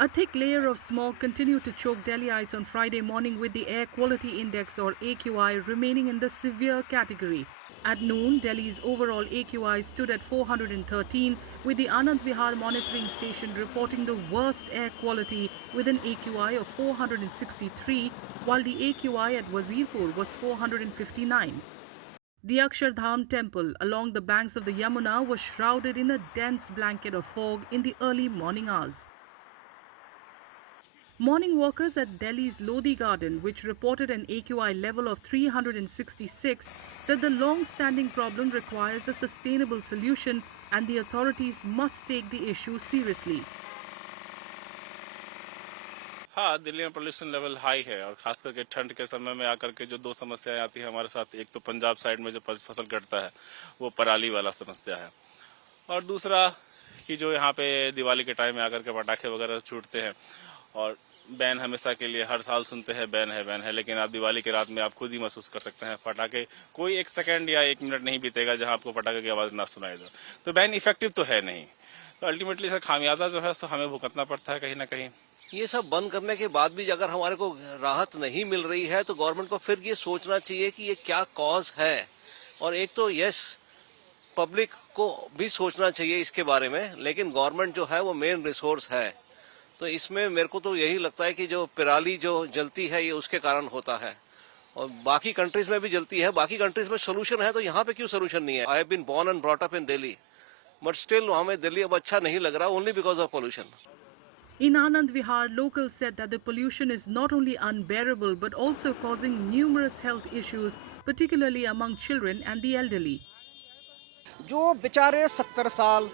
A thick layer of smog continued to choke Delhiites on Friday morning, with the Air Quality Index or AQI remaining in the severe category. At noon, Delhi's overall AQI stood at 413, with the Anand Vihar monitoring station reporting the worst air quality with an AQI of 463, while the AQI at Wazirpur was 459. The Akshardham temple along the banks of the Yamuna was shrouded in a dense blanket of fog in the early morning hours. Morning walkers at Delhi's Lodi Garden, which reported an AQI level of 366, said the long-standing problem requires a sustainable solution and the authorities must take the issue seriously. हाँ, दिल्ली में pollution level high है और खास करके ठंड के समय में आकर के जो दो समस्याएं आती है हमारे साथ, एक तो पंजाब साइड में जो फसल कटता है वो पराली वाला समस्या है, और दूसरा कि जो यहाँ पे दिवाली के टाइम में आकर के पटाखे वगैरह छूटते हैं और बैन हमेशा के लिए हर साल सुनते हैं बैन है, लेकिन आप दिवाली की रात में आप खुद ही महसूस कर सकते हैं पटाखे, कोई एक सेकंड या एक मिनट नहीं बीतेगा जहां आपको पटाखे की आवाज ना सुनाई दे। तो बैन इफेक्टिव तो है नहीं, तो अल्टीमेटली इसका खामियाजा जो है सो हमें भुगतना पड़ता है कहीं ना कहीं। ये सब बंद करने के बाद भी अगर हमारे को राहत नहीं मिल रही है तो गवर्नमेंट को फिर ये सोचना चाहिए कि ये क्या कॉज है, और एक तो यस पब्लिक को भी सोचना चाहिए इसके बारे में, लेकिन गवर्नमेंट जो है वो मेन रिसोर्स है। तो इसमें मेरे को तो यही लगता है कि जो पराली जो जलती है ये उसके कारण होता है, और बाकी कंट्रीज में भी जलती है, बाकी कंट्रीज में सोल्यूशन है, तो यहाँ पे क्यों सोल्यूशन नहीं है? I have been born and brought up in Delhi, but still हमें दिल्ली अब अच्छा नहीं लग रहा, only because of pollution. In Anand Vihar, locals said that the pollution is not only unbearable but also causing numerous health issues, particularly among children and the elderly. जो बेचारे 70 साल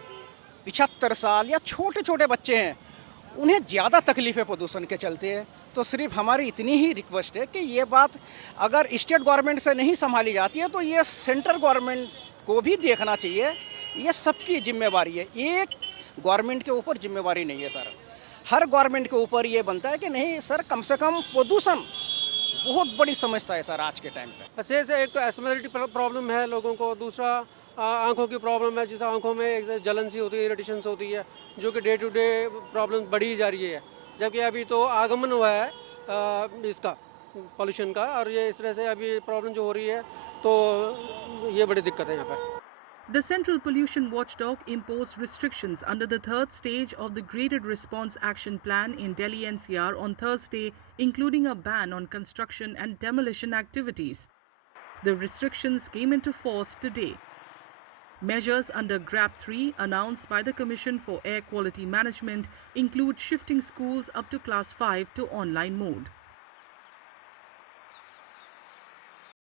75 साल या छोटे छोटे बच्चे हैं उन्हें ज़्यादा तकलीफ है प्रदूषण के चलते है। तो सिर्फ हमारी इतनी ही रिक्वेस्ट है कि ये बात अगर स्टेट गवर्नमेंट से नहीं संभाली जाती है तो ये सेंट्रल गवर्नमेंट को भी देखना चाहिए। ये सबकी जिम्मेवारी है, एक गवर्नमेंट के ऊपर जिम्मेवारी नहीं है सर। हर गवर्नमेंट के ऊपर ये बनता है कि नहीं सर, कम से कम प्रदूषण बहुत बड़ी समस्या है सर आज के टाइम पे। से एक तो एस्थमेटिक प्रॉब्लम है लोगों को, दूसरा आंखों की प्रॉब्लम है, जिस आंखों में एक जलन सी होती है, इरिटेशन होती है, जो कि डे टू डे प्रॉब्लम बढ़ी जा रही है। जबकि अभी तो आगमन हुआ है इसका पॉल्यूशन का, और ये इस तरह से अभी प्रॉब्लम जो हो रही है तो ये बड़ी दिक्कत है यहाँ पर। The Central Pollution Watchdog imposed restrictions under the third stage of the Graded Response Action Plan in Delhi NCR on Thursday, including a ban on construction and demolition activities. The restrictions came into force today. Measures under GRAP 3 announced by the Commission for Air Quality Management include shifting schools up to Class 5 to online mode.